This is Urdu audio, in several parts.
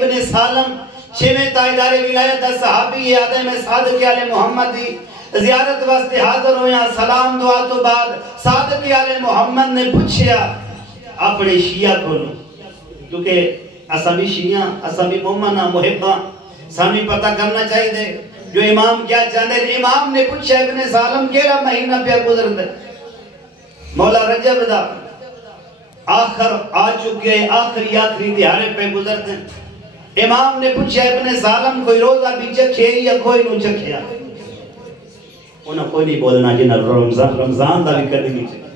ابن سالم چھویں تاجدار ولایت دا صحابی آدم صادق آل محمد دی زیارت واسطے حاضر ہویا. سلام دعا تو بعد صادق آل محمد نے پوچھیا اپنے شیعہ کو، کیونکہ اساں بھی شیعہ، اساں بھی مومنہ محبہ، سامنے پتہ کرنا چاہیے دے جو امام کیا چاہتے ہیں. امام نے پوچھا ابن سالم کیڑا مہینہ پہ گزرتا ہے؟ مولا رجب دا آخر آ چکے، آخری دیہاڑے پہ گزرتے ہیں. امام نے پوچھا ابن سالم کوئی روزہ بھی چکھے یا کوئی نو چکھیا؟ انہاں کوئی نہیں بولنا جنہاں رمضان دا بھی کدی نہیں چکھیا.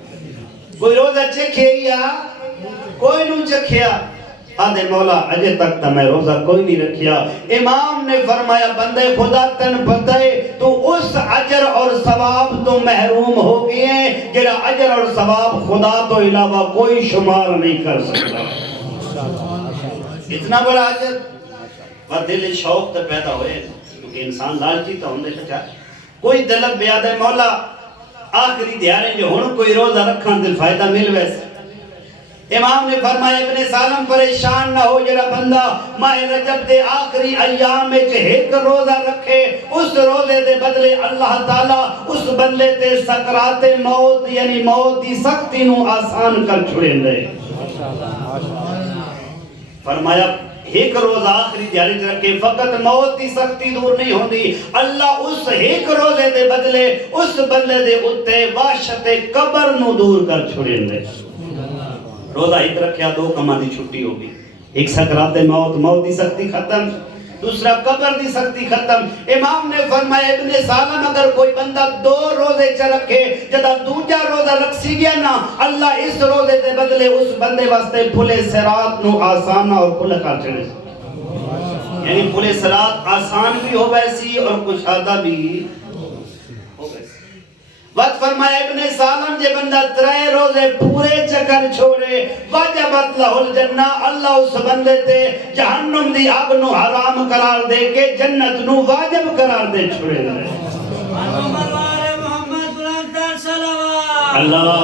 کوئی روزہ چکھے یا کوئی نو چکھیا؟ آدھے مولا اجے تک تا میں روزہ کوئی نہیں رکھیا. امام نے فرمایا بندے خدا تن پتہ ہے تو اس اجر اور ثواب تو محروم ہو گئے ہیں جڑا اجر اور ثواب خدا تو علاوہ کوئی شمار نہیں کر سکتا. اتنا بڑا اجر اور دل شوق تو پیدا ہوئے کیونکہ انسان لالچی تو ہوندے چاہے. کوئی طلب بیاد ہے مولا آخری دیارے جو ہن کوئی روزہ رکھاں دل فائدہ مل ویسے. امام نے فرمایا ابن سالم پریشان نہ ہو، جڑا بندہ ماہ رجب دے آخری ایام میں ایک روزہ رکھے اس روزے دے بدلے اللہ تعالیٰ اس بندے تے سکرات موت یعنی موت دی سختی نو آسان کر چھوڑیں دے. فرمایا ایک روزہ آخری دیاری رکھے فقط موت دی سختی دور نہیں ہوندی، اللہ اس ایک روزے دے بدلے اس بندے دے اتے وحشت قبر نو دور کر چھوڑیں دے. روزہ ایک رکھیا دو کما دی چھٹی ہوگی، ایک سکرات موت، موت دی سختی ختم، دوسرا قبر دی سختی ختم. امام نے فرمایا ابن سالم اگر کوئی بندہ دو روزے چ رکھے جدا دوجا روزہ رکھ سی گیا نا، اللہ اس روزے دے بدلے اس بندے واسطے پھلے صراط نو آسان اور کھلا کر چھڑے. یعنی پھلے صراط آسان بھی ہو ویسی اور کشادہ بھی ہو ویسی. وقت فرمایا ابن سالم جے بندہ 3 روزے پورے چکر چھوڑے واجبت لہ الجنہ، اللہ اس بندے تے جہنم دی آگ نو حرام قرار دے کے جنت نو واجب قرار دے چھوڑے. اللہ